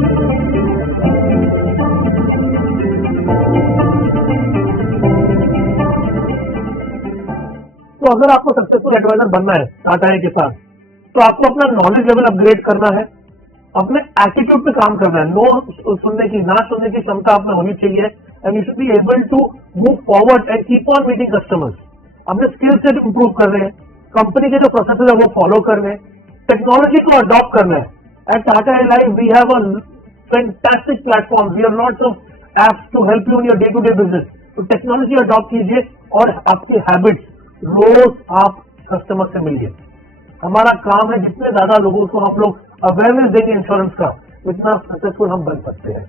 तो अगर आपको सक्सेसफुल एडवाइजर बनना है टाटा के साथ, तो आपको अपना नॉलेज लेवल अपग्रेड करना है, अपने एटीट्यूड पे काम करना है। नो सुनने की, ना सुनने की क्षमता आप में होनी चाहिए, and you should be able to move forward and keep on meeting customers. अपने स्किल सेट इंप्रूव कर रहे हैं, कंपनी के जो प्रोसेसेस है वो फॉलो कर रहे हैं, टेक्नोलॉजी को अडॉप्ट करना है। At Tata airlines we have a fantastic platform, we have lots of apps to help you in your day to day business. तो टेक्नोलॉजी अडॉप्ट कीजिए और आपकी हैबिट्स, रोज आप कस्टमर से मिलिए। हमारा काम है जितने ज्यादा लोगों को हम लोग अवेयरनेस देंगे इंश्योरेंस का, उतना सक्सेसफुल हम बन सकते हैं।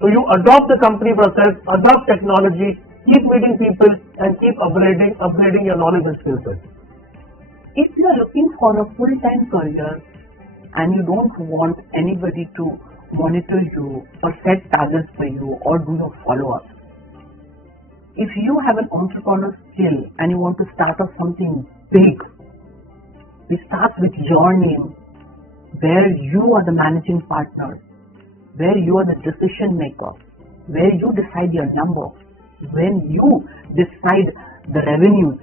तो you adopt the company process, adopt technology, keep meeting people and keep upgrading your knowledge and skill set. If you are looking for a full-time career and you don't want anybody to monitor you or set targets for you or do your follow-up, if you have an entrepreneur skill and you want to start off something big, it starts with your name, where you are the managing partner, where you are the decision maker, where you decide your number, when you decide the revenues,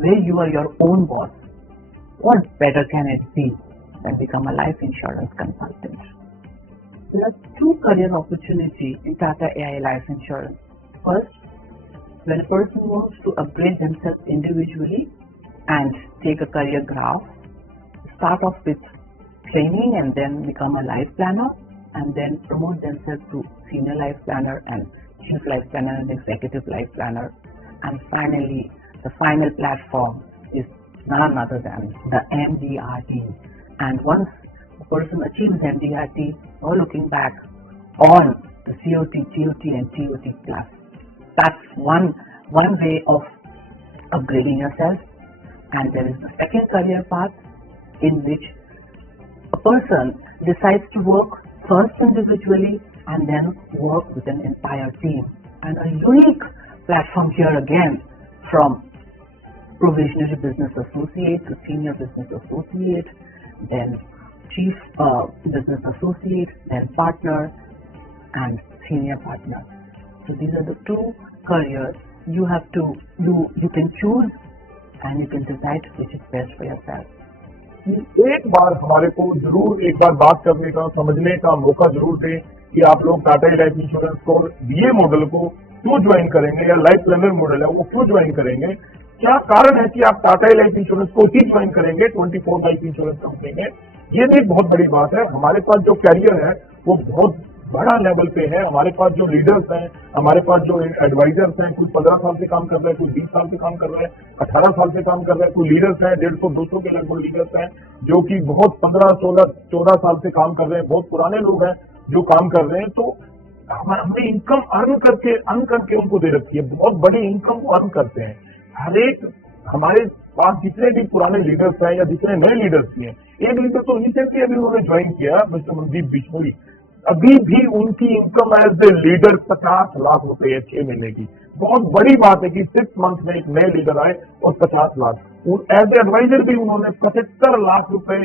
where you are your own boss. What better can it be than become a life insurance consultant? There are two career opportunities in Tata AI Life Insurance. First, when a person wants to upgrade themselves individually and take a career graph, start off with training and then become a life planner and then promote themselves to senior life planner and chief life planner and executive life planner. And finally, the final platform is none other than the MDRT. And once a person achieves MDRT, or looking back on the COT, GOT and TOT class, that's one way of upgrading yourself. And there is the second career path in which a person decides to work first individually and then work with an entire team. And a unique platform here again, from provisionary business associate to senior business associate, then chief business associate, then partner and senior partner. So these are the two careers you have to do. You can choose and you can decide which is best for yourself. एक बार हमारे को जरूर एक बार बात करने का, समझने का मौका जरूर दें कि आप लोग टाटा लाइफ इंश्योरेंस को, ये मॉडल को क्यों ज्वाइन करेंगे, या लाइफ प्लानर मॉडल है वो क्यों ज्वाइन करेंगे, क्या कारण है कि आप टाटा लाइफ इंश्योरेंस को ही ज्वाइन करेंगे 24 लाइफ इंश्योरेंस कंपनी में। ये भी बहुत बड़ी बात है। हमारे पास जो कैरियर है वो बहुत बड़ा लेवल पे है। हमारे पास जो लीडर्स हैं, हमारे पास जो एडवाइजर्स हैं, कोई 15 साल से काम कर रहा है, कोई 20 साल से काम कर रहा है, 18 साल से काम कर रहा है, कोई लीडर्स हैं 150-200 के लगभग लीडर्स हैं जो कि बहुत 15-16-14 साल से काम कर रहे हैं, बहुत पुराने लोग हैं जो काम कर रहे हैं। तो हमने इनकम अर्न करके उनको दे रखी है, बहुत बड़ी इनकम को अर्न करते हैं। हर एक हमारे पास जितने भी पुराने लीडर्स हैं या जितने नए लीडर्स हैं, एक लीडर तो रिसेंटली अभी उन्होंने ज्वाइन किया, मिस्टर मनदीप बिश्नोई, अभी भी उनकी income as a leader 50 lakh रुपए है 6 महीने की। बहुत बड़ी बात है कि 6 मंथ में एक नए लीडर आए और 50 लाख। एज ए एडवाइजर भी उन्होंने 75 लाख रुपए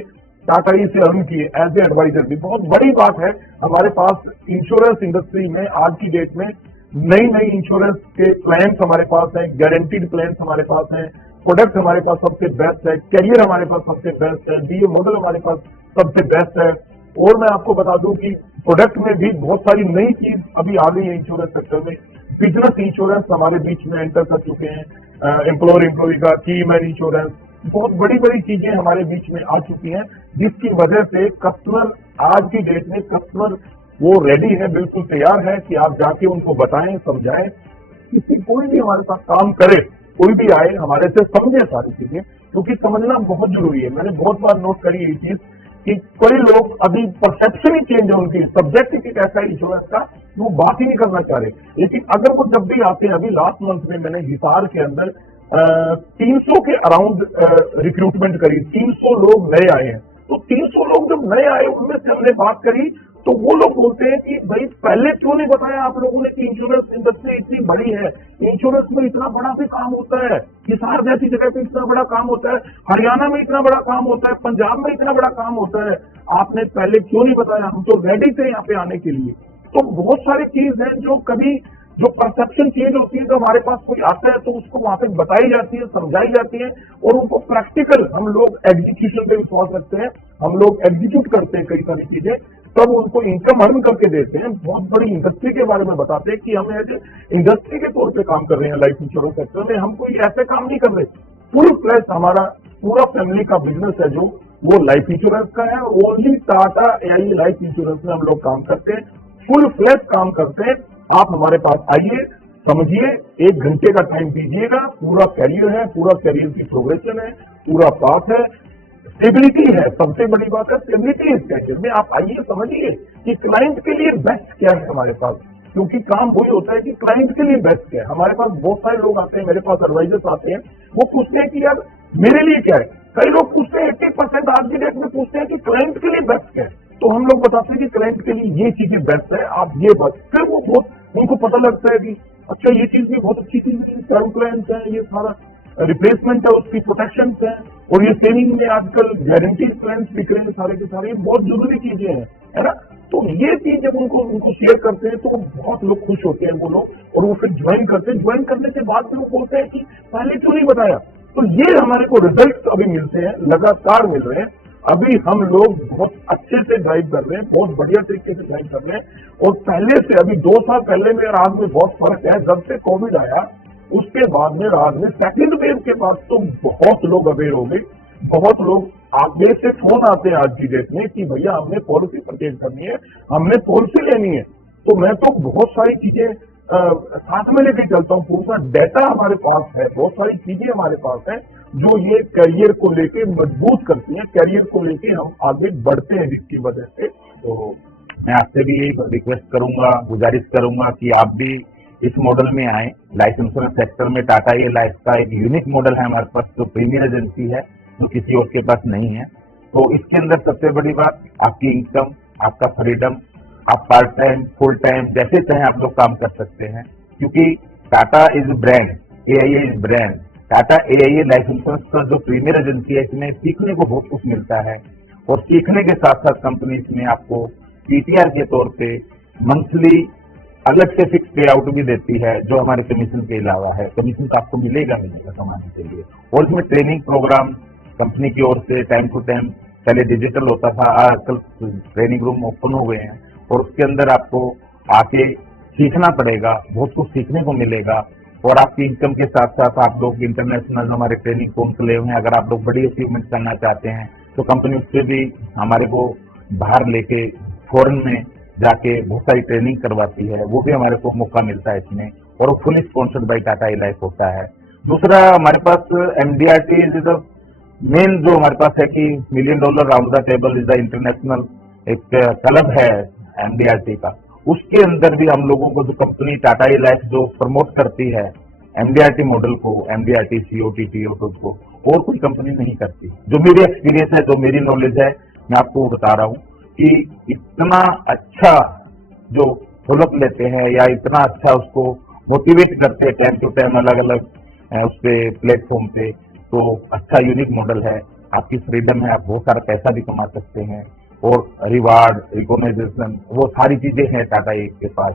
टाटा से अर्न किए एज ए एडवाइजर भी। बहुत बड़ी बात है। हमारे पास इंश्योरेंस इंडस्ट्री में आज की डेट में नई इंश्योरेंस के प्लान्स हमारे पास है, गारंटीड प्लान्स हमारे पास है, प्रोडक्ट हमारे पास सबसे बेस्ट है, कैरियर हमारे पास सबसे बेस्ट है, डीए मॉडल हमारे पास सबसे बेस्ट है। और मैं आपको बता दूं कि प्रोडक्ट में भी बहुत सारी नई चीज अभी आ गई है इंश्योरेंस सेक्टर में। बिजनेस इंश्योरेंस हमारे बीच में एंटर कर चुके हैं, एम्प्लॉय का की मैन इंश्योरेंस, बहुत बड़ी चीजें हमारे बीच में आ चुकी हैं, जिसकी वजह से कस्टमर आज की डेट में कस्टमर वो रेडी है, बिल्कुल तैयार है कि आप जाके उनको बताएं, समझाएं। किसी कोई भी हमारे पास काम करे, कोई भी आए हमारे से समझे सारी चीजें, क्योंकि समझना बहुत जरूरी है। मैंने बहुत बार नोट करी ये चीज कि कई लोग अभी परसेप्शन ही चेंज है उनकी, सब्जेक्ट ही कैसा है इंश्योरेंस का, वो बात ही नहीं करना चाह रहे। लेकिन अगर वो जब भी आते हैं, अभी लास्ट मंथ में मैंने हिसार के अंदर 300 के अराउंड रिक्रूटमेंट करी, 300 लोग नए आए हैं। तो 300 लोग जब नए आए उनमें से हमने बात करी तो वो लोग बोलते हैं कि भाई पहले क्यों नहीं बताया आप लोगों ने कि इंश्योरेंस इंडस्ट्री इतनी बड़ी है, इंश्योरेंस में इतना बड़ा भी काम होता है, हिसार जैसी जगह पे इतना बड़ा काम होता है, हरियाणा में इतना बड़ा काम होता है, पंजाब में इतना बड़ा काम होता है, आपने पहले क्यों नहीं बताया? हम तो रेडी थे यहाँ पे आने के लिए। तो बहुत सारी चीज है जो कभी जो परसेप्शन चेंज होती है, तो हमारे पास कोई आता है तो उसको वहां पे बताई जाती है, समझाई जाती है, और उनको प्रैक्टिकल हम लोग एग्जीक्यूशन पे विश्वास रखते हैं, हम लोग एग्जीक्यूट करते हैं कई सारी चीजें, तब उनको इनकम अर्न करके देते हैं। बहुत बड़ी इंडस्ट्री के बारे में बताते हैं कि हम एज इंडस्ट्री के तौर पे काम कर रहे हैं लाइफ इंश्योरेंस सेक्टर में, हम कोई ऐसे काम नहीं कर रहे। फुल फ्लैश हमारा पूरा फैमिली का बिजनेस है जो वो लाइफ इंश्योरेंस का है। Only Tata AI life insurance में हम लोग काम करते हैं, फुल फ्लैश काम करते हैं। आप हमारे पास आइए, समझिए, 1 घंटे का टाइम दीजिएगा, पूरा कैरियर है, पूरा कैरियर की प्रोग्रेशन है, पूरा पाथ है, स्टेबिलिटी है, सबसे बड़ी बात है स्टेबिलिटी इस कैरियर में। आप आइए, समझिए कि क्लाइंट के लिए बेस्ट क्या है हमारे पास, क्योंकि काम वही होता है कि क्लाइंट के लिए बेस्ट क्या है। हमारे पास बहुत सारे लोग आते हैं, मेरे पास एडवाइजर्स आते हैं, वो पूछते हैं कि यार मेरे लिए क्या है। कई लोग पूछते हैं, 80% आज की डेट में पूछते हैं कि क्लाइंट के लिए बेस्ट क्या है, तो हम लोग बताते हैं कि क्लाइंट के लिए ये चीजें बेस्ट है, आप ये बस, फिर वो बहुत उनको पता लगता है कि अच्छा ये चीज भी बहुत अच्छी चीज है, टर्म प्लान है, ये सारा रिप्लेसमेंट है, उसकी प्रोटेक्शन है, और ये सेविंग में आजकल गारंटीड प्लान बिक रहे हैं सारे के सारे, बहुत जरूरी चीजें हैं, है ना। तो ये चीज जब उनको शेयर करते हैं तो बहुत लोग खुश होते हैं वो लोग, और वो फिर ज्वाइन करते हैं। ज्वाइन करने के बाद भी वो बोलते हैं कि पहले क्यों नहीं बताया। तो ये हमारे को रिजल्ट अभी मिलते हैं, लगातार मिल रहे हैं। अभी हम लोग बहुत अच्छे से ड्राइव कर रहे हैं, बहुत बढ़िया तरीके से ड्राइव कर रहे हैं, और पहले से अभी 2 साल पहले में और आज में बहुत फर्क है। जब से कोविड आया उसके बाद में आज में सेकेंड वेव के बाद तो बहुत लोग अवेयर हो गए, बहुत लोग आगे से फोन आते हैं आज की डेट में कि भैया हमने पॉलिसी परचेज करनी है, हमने पॉलिसी लेनी है। तो मैं तो बहुत सारी चीजें साथ में लेके चलता हूँ, पूरा डेटा हमारे पास है, बहुत सारी चीजें हमारे पास है जो ये करियर को लेके मजबूत करती हैं, करियर को लेके हम आगे बढ़ते हैं जिसकी वजह से। तो मैं आपसे भी रिक्वेस्ट करूंगा, गुजारिश करूंगा कि आप भी इस मॉडल में आए। लाइफ इंश्योरेंस सेक्टर में टाटा ये लाइफ का एक यूनिक मॉडल है हमारे पास, जो प्रीमियर एजेंसी है, जो किसी और के पास नहीं है। तो इसके अंदर सबसे बड़ी बात आपकी इनकम, आपका फ्रीडम, आप पार्ट टाइम, फुल टाइम जैसे चाहे आप लोग काम कर सकते हैं, क्योंकि Tata is brand, AIA is brand. Tata AIA life insurance का जो प्रीमियर एजेंसी है, इसमें सीखने को बहुत कुछ मिलता है, और सीखने के साथ साथ कंपनी इसमें आपको पीटीआर के तौर पे मंथली अलग से फिक्स पे आउट भी देती है, जो हमारे कमीशन के अलावा है। कमीशन तो आपको मिलेगा कमाने के लिए। और इसमें ट्रेनिंग प्रोग्राम कंपनी की ओर से टाइम टू टाइम, पहले डिजिटल होता था, आजकल ट्रेनिंग रूम ओपन हो गए हैं, और उसके अंदर आपको आके सीखना पड़ेगा, बहुत कुछ सीखने को मिलेगा। और आपकी इनकम के साथ साथ आप लोग इंटरनेशनल हमारे ट्रेनिंग काउंसिल हैं, अगर आप लोग बड़ी अचीवमेंट करना चाहते हैं तो कंपनी उससे भी हमारे को बाहर लेके फॉरेन में जाके बहुत सारी ट्रेनिंग करवाती है, वो भी हमारे को मौका मिलता है इसमें, और वो fully sponsored by Tata E life होता है। दूसरा हमारे पास एमडीआरटी इज द मेन, जो हमारे पास है कि $1 million round the table is the international एक क्लब है एमडीआरटी का। उसके अंदर भी हम लोगों को जो कंपनी टाटा ई लाइफ जो प्रमोट करती है एमडीआरटी मॉडल को, एमडीआरटी सीओटी टीओटी को, और कोई कंपनी नहीं करती। जो मेरी एक्सपीरियंस है, जो मेरी नॉलेज है, मैं आपको बता रहा हूँ कि इतना अच्छा जो फॉलोअप लेते हैं या इतना अच्छा उसको मोटिवेट करते हैं टाइम टू टाइम अलग अलग उस पे प्लेटफॉर्म पे, तो अच्छा यूनिक मॉडल है। आपकी फ्रीडम है, आप बहुत सारा पैसा भी कमा सकते हैं, और रिवार्ड, रिकॉग्नाइजेशन, वो सारी चीजें हैं टाटा के पास।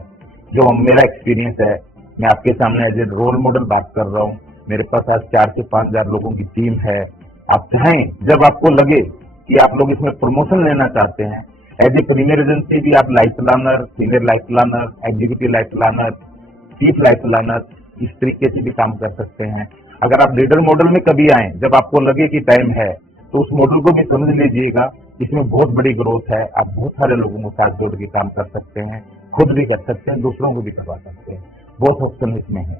जो मेरा एक्सपीरियंस है, मैं आपके सामने एज ए रोल मॉडल बात कर रहा हूँ। मेरे पास आज 4 से 5 हजार लोगों की टीम है। आप चाहें, जब आपको लगे कि आप लोग इसमें प्रमोशन लेना चाहते हैं, एज ए प्रीमियर एजेंसी भी आप life planner, senior life planner, executive life planner, chief life planner, इस तरीके से भी काम कर सकते हैं। अगर आप लीडर मॉडल में कभी आए, जब आपको लगे कि टाइम है, तो उस मॉडल को भी समझ लीजिएगा। इसमें बहुत बड़ी ग्रोथ है, आप बहुत सारे लोगों को साथ जोड़ के काम कर सकते हैं, खुद भी कर सकते हैं, दूसरों को भी करवा सकते हैं, बहुत ऑप्शन इसमें है।